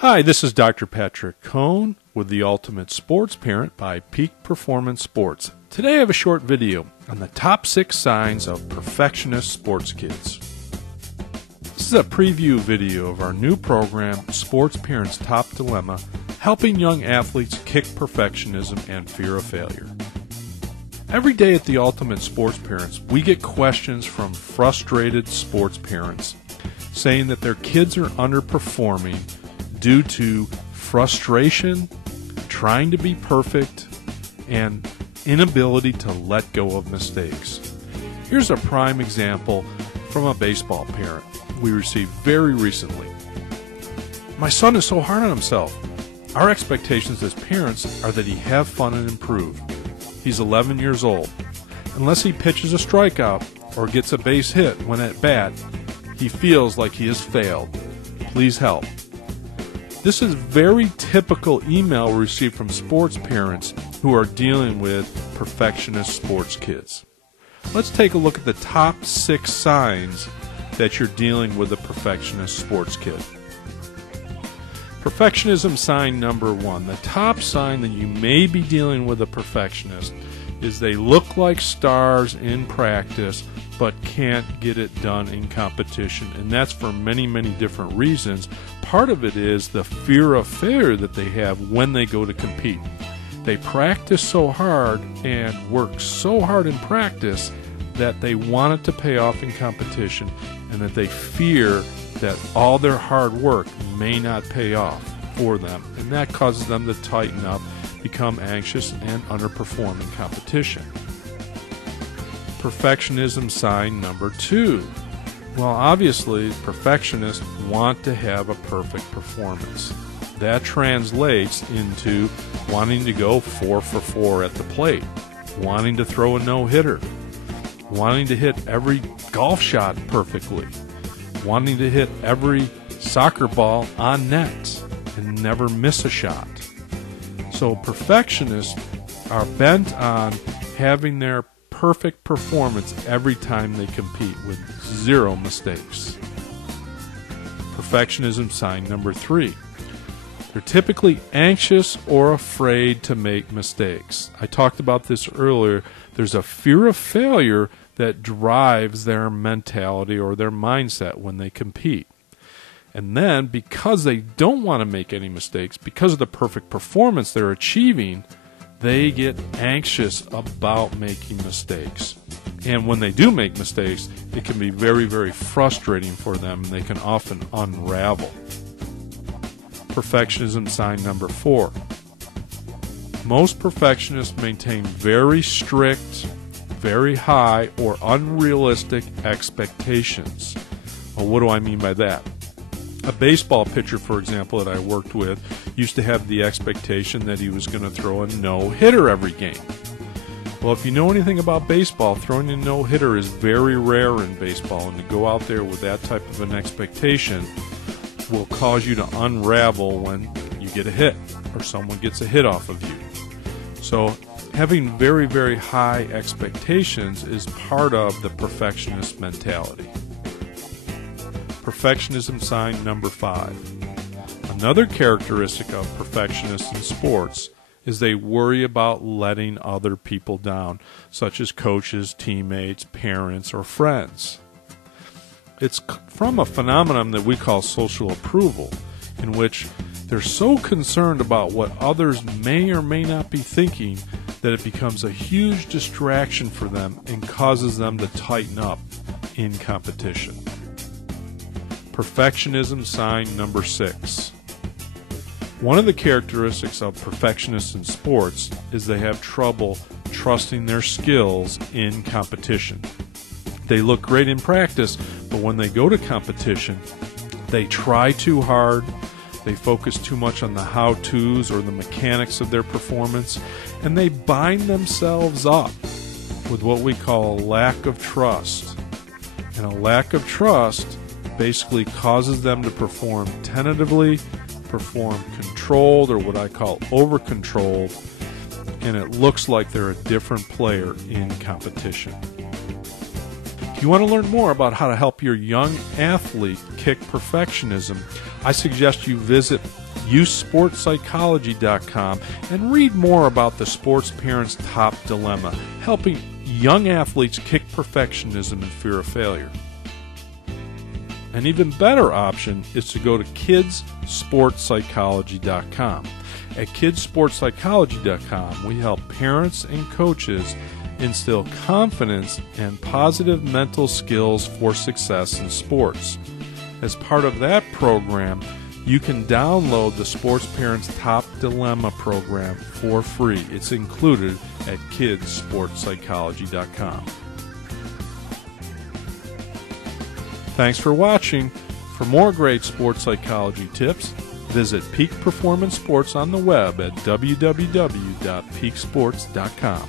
Hi, this is Dr. Patrick Cohn with The Ultimate Sports Parent by Peak Performance Sports. Today I have a short video on the top 6 signs of perfectionist sports kids. This is a preview video of our new program, Sports Parents' Top Dilemma, helping young athletes kick perfectionism and fear of failure. Every day at The Ultimate Sports Parents, we get questions from frustrated sports parents saying that their kids are underperforming due to frustration, trying to be perfect, and inability to let go of mistakes. Here's a prime example from a baseball parent we received very recently. My son is so hard on himself. Our expectations as parents are that he have fun and improve. He's 11 years old. Unless he pitches a strikeout or gets a base hit when at bat, he feels like he has failed. Please help. This is very typical email we receive from sports parents who are dealing with perfectionist sports kids. Let's take a look at the top 6 signs that you're dealing with a perfectionist sports kid. Perfectionism sign number 1. The top sign that you may be dealing with a perfectionist is they look like stars in practice but can't get it done in competition, and that's for many, many different reasons. Part of it is the fear of failure that they have when they go to compete. They practice so hard and work so hard in practice that they want it to pay off in competition, and that they fear that all their hard work may not pay off for them, and that causes them to tighten up, become anxious, and underperform in competition. Perfectionism sign number 2. Well, obviously, perfectionists want to have a perfect performance. That translates into wanting to go 4 for 4 at the plate, wanting to throw a no-hitter, wanting to hit every golf shot perfectly, wanting to hit every soccer ball on net and never miss a shot. So perfectionists are bent on having their perfect performance every time they compete with 0 mistakes. Perfectionism sign number 3. They're typically anxious or afraid to make mistakes. I talked about this earlier. There's a fear of failure that drives their mentality or their mindset when they compete. And then, because they don't want to make any mistakes, because of the perfect performance they're achieving, they get anxious about making mistakes. And when they do make mistakes, it can be very, very frustrating for them, and they can often unravel. Perfectionism sign number 4. Most perfectionists maintain very strict, very high, or unrealistic expectations. Well, what do I mean by that? A baseball pitcher, for example, that I worked with used to have the expectation that he was going to throw a no-hitter every game. Well, if you know anything about baseball, throwing a no-hitter is very rare in baseball, and to go out there with that type of an expectation will cause you to unravel when you get a hit or someone gets a hit off of you. So having very, very high expectations is part of the perfectionist mentality. Perfectionism sign number 5. Another characteristic of perfectionists in sports is they worry about letting other people down, such as coaches, teammates, parents, or friends. It's from a phenomenon that we call social approval, in which they're so concerned about what others may or may not be thinking that it becomes a huge distraction for them and causes them to tighten up in competition. Perfectionism sign number 6. One of the characteristics of perfectionists in sports is they have trouble trusting their skills in competition. They look great in practice, but when they go to competition, they try too hard, they focus too much on the how-tos or the mechanics of their performance, and they bind themselves up with what we call a lack of trust. And a lack of trust basically causes them to perform tentatively, perform controlled, or what I call over-controlled, and it looks like they're a different player in competition. If you want to learn more about how to help your young athlete kick perfectionism, I suggest you visit Use sportspsychology.com and read more about the sports parent's top dilemma, helping young athletes kick perfectionism and fear of failure. An even better option is to go to kidsportspsychology.com. At kidsportspsychology.com, we help parents and coaches instill confidence and positive mental skills for success in sports. As part of that program, you can download the Sports Parents Top Dilemma program for free. It's included at kidsportspsychology.com. Thanks for watching. For more great sports psychology tips, visit Peak Performance Sports on the web at www.peaksports.com.